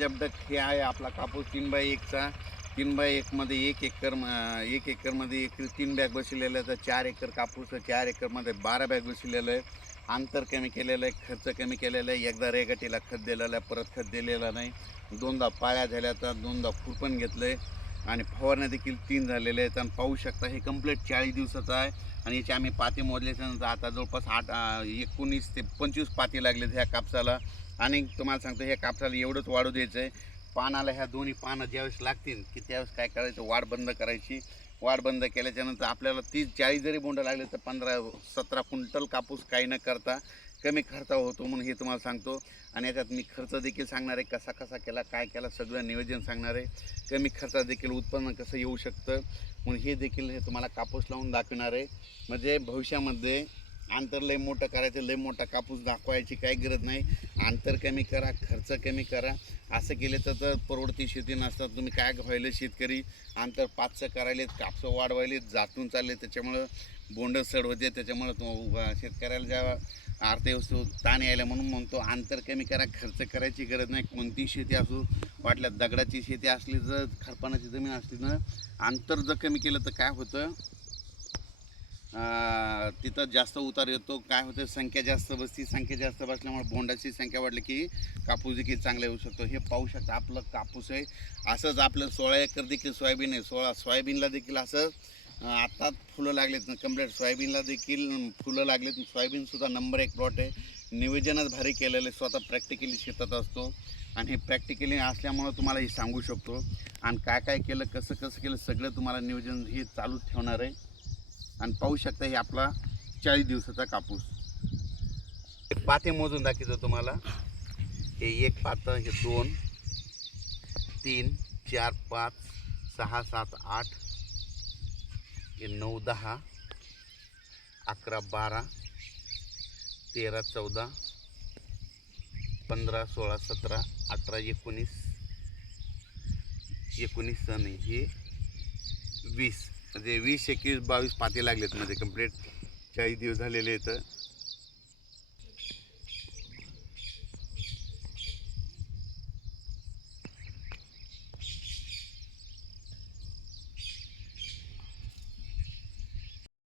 Punjab duck हे आहे आपला कापूस तीन बाय एकचा. तीन बाय एकमध्ये एक एकर एक एकरमध्ये एक तीन बॅग बसलेलं आहे तर चार एकर कापूस चार एकरमध्ये बारा बॅग बसलेलं आहे अंतर कमी केलेलं आहे खर्च कमी केलेला आहे. एकदा रेगटीला खत दिलेलं आहे परत खत दिलेलं नाही. दोनदा पाळ्या झाल्या तर दोनदा खुरपण घेतलं आहे आणि फवारण्या देखील तीन झालेल्या आहेत. आणि पाहू शकता हे कंप्लीट चाळीस दिवसाचं आहे. आणि याचे आम्ही पाती मोजल्याच्यानंतर आता जवळपास आठ एकोणीस ते पंचवीस पाती आहेत ह्या कापसाला. आणि तुम्हाला सांगतो ह्या कापसाला एवढंच वाढू द्यायचं आहे पानाला ह्या दोन्ही पानं ज्यावेळेस लागतील की त्यावेळेस काय करायचं? वाढ बंद करायची. वाढ बंद केल्याच्यानंतर आपल्याला तीस चाळीस जरी बोंड लागले तर पंधरा सतरा क्विंटल कापूस काही न करता कमी खर्चा होतो म्हणून हे तुम्हाला सांगतो. आणि याच्यात मी खर्च देखील सांगणार आहे कसा कसा केला काय केला सगळं नियोजन सांगणार आहे. कमी खर्चात देखील उत्पन्न कसं येऊ शकतं म्हणून हे देखील हे तुम्हाला कापूस लावून दाखवणार आहे. म्हणजे भविष्यामध्ये अंतर लय मोठं करायचं लय मोठा कापूस दाखवायची काही गरज नाही. अंतर कमी करा खर्च कमी करा. असं केलं तर तर परवडती शेती नसतात तुम्ही काय व्हायला शेतकरी? अंतर पाचचं करायलेत कापसं वाढवायले जातून चालले. त्याच्यामुळं बोंड सड होते त्याच्यामुळं तो शेतकऱ्याला ज्या अर्थव्यवस्थेवर ताण यायला म्हणून म्हणतो अंतर कमी करा खर्च करायची गरज नाही. कोणती शेती असो वाटल्या दगडाची शेती असली जर खरपानाची जमीन असली ना अंतर जर कमी केलं तर काय होतं? तिथं जास्त उतार येतो. काय होतं संख्या जास्त बसती. संख्या जास्त बसल्यामुळे बोंडाची संख्या वाढली की कापूस देखील चांगला येऊ शकतो. हे पाहू शकता आपलं कापूस आहे. असंच आपलं सोळा एकर देखील सोयाबीन आहे. सोळा सोयाबीनला देखील असं आत्ताच फुलं लागलेत कंप्लीट सोयाबीनला देखील फुलं लागलेत. सोयाबीनसुद्धा नंबर एक प्लॉट आहे. नियोजनच भारी केलेलं आहे. स्वतः प्रॅक्टिकली शेतात असतो. आणि हे प्रॅक्टिकली असल्यामुळं तुम्हाला हे सांगू शकतो. आणि काय काय केलं कसं कसं केलं सगळं तुम्हाला नियोजन हे चालूच ठेवणार आहे. आणि पाहू शकता हे आपला चाळीस दिवसाचा कापूस. पाते मोजून दाखवतो तुम्हाला. हे एक पातं हे दोन तीन चार पाच सहा सात आठ हे नऊ दहा अकरा बारा तेरा चौदा पंधरा सोळा सतरा अठरा एकोणीस एकोणीस सण हे वीस. म्हणजे वीस एकवीस बावीस पाते लागलेत म्हणजे कंप्लीट चाळीस दिवस झालेले आहेत.